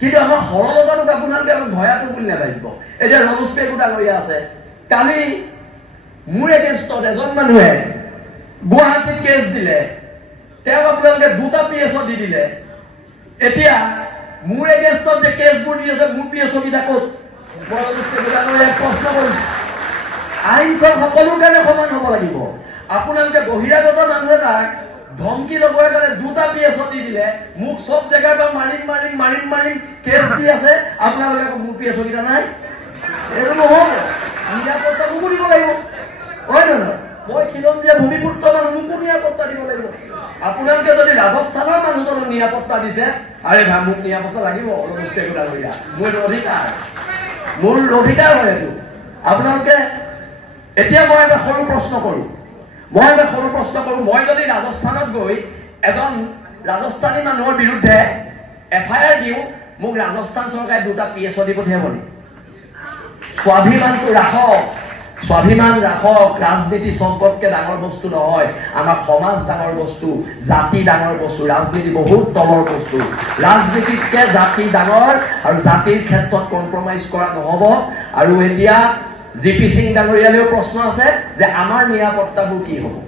কিন্তু আমাৰ সৰলতাটোক আপোনালোকে ভয়াটো বুলি নাভাবিব। এতিয়া ৰমেশ পেগু ডাঙৰীয়া আছে, কালি মোৰ এগেইনষ্টত এজন মানুহে গুৱাহাটীত কেছ দিলে, তেওঁক আপোনালোকে 2টা PSO দি দিলে। এতিয়া মোৰ এগেইনষ্টত যে কেছবোৰ দি আছে, মোৰ PSO কেইটা ক'ত? মই ৰমেশ পেগু ডাঙৰীয়াক প্ৰশ্ন কৰিছো। আইনখন সকলোৰ কাৰণে সমান হ'ব লাগিব। আপোনালোকে বহিৰাগত মানুহ এটাক ধমকি লগোৱাৰ কাৰণে 2টা PSO দি দিলে, মোক সব জেগাৰ পৰা মাৰিম কেছ দি আছে, আপোনালোকে আকৌ মোৰ PSO কেইটা নাই। এইটো নহ'ব, নিৰাপত্তা মোকো দিব লাগিব, হয় নহয়? মই খিলঞ্জীয়া ভূমিপুত্ৰ মানুহ, মোকো নিৰাপত্তা দিব লাগিব। আপোনালোকে যদি ৰাজস্থানৰ মানুহজনক নিৰাপত্তা দিছে, আৰে ভাই মোক নিৰাপত্তা লাগিব, ৰমেশ পেগু ডাঙৰীয়া, মোৰ অধিকাৰ হয় এইটো। আপোনালোকে এতিয়া মই এটা সৰু প্ৰশ্ন কৰোঁ, মই যদি ৰাজস্থানত গৈ এজন ৰাজস্থানী মানুহৰ বিৰুদ্ধে FIR দিওঁ, মোক ৰাজস্থান চৰকাৰে 2টা PSO দি পঠিয়াব নেকি? স্বাভিমানটো ৰাখক, স্বাভিমান ৰাখক। ৰাজনীতি সম্পদকে ডাঙৰ বস্তু নহয়, আমাৰ সমাজ ডাঙৰ বস্তু, জাতি ডাঙৰ বস্তু, ৰাজনীতি বহুত তলৰ বস্তু। ৰাজনীতিতকে জাতি ডাঙৰ, আৰু জাতিৰ ক্ষেত্ৰত কম্প্ৰমাইজ কৰা নহ'ব। আৰু এতিয়া GP সিং ডাঙৰীয়ালেও প্ৰশ্ন আছে যে আমাৰ নিৰাপত্তাবোৰ কি হ'ব।